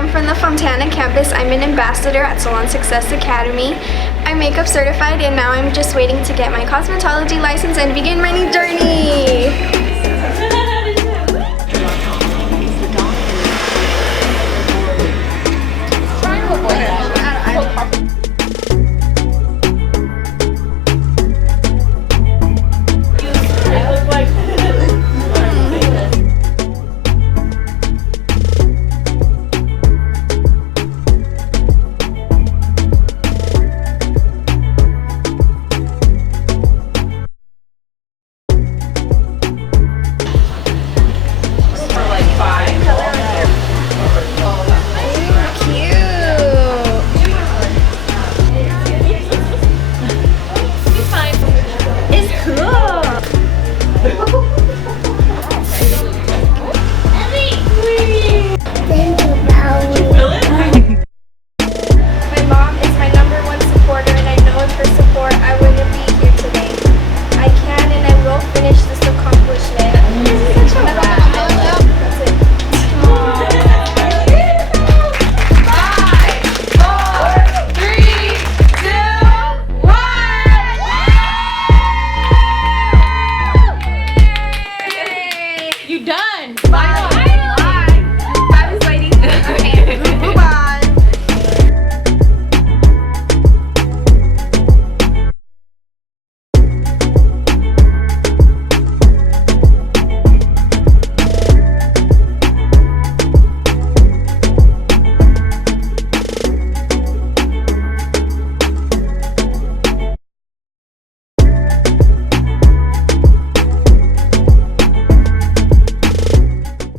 I'm from the Fontana campus. I'm an ambassador at Salon Success Academy. I'm makeup certified and now I'm just waiting to get my cosmetology license and begin my new journey.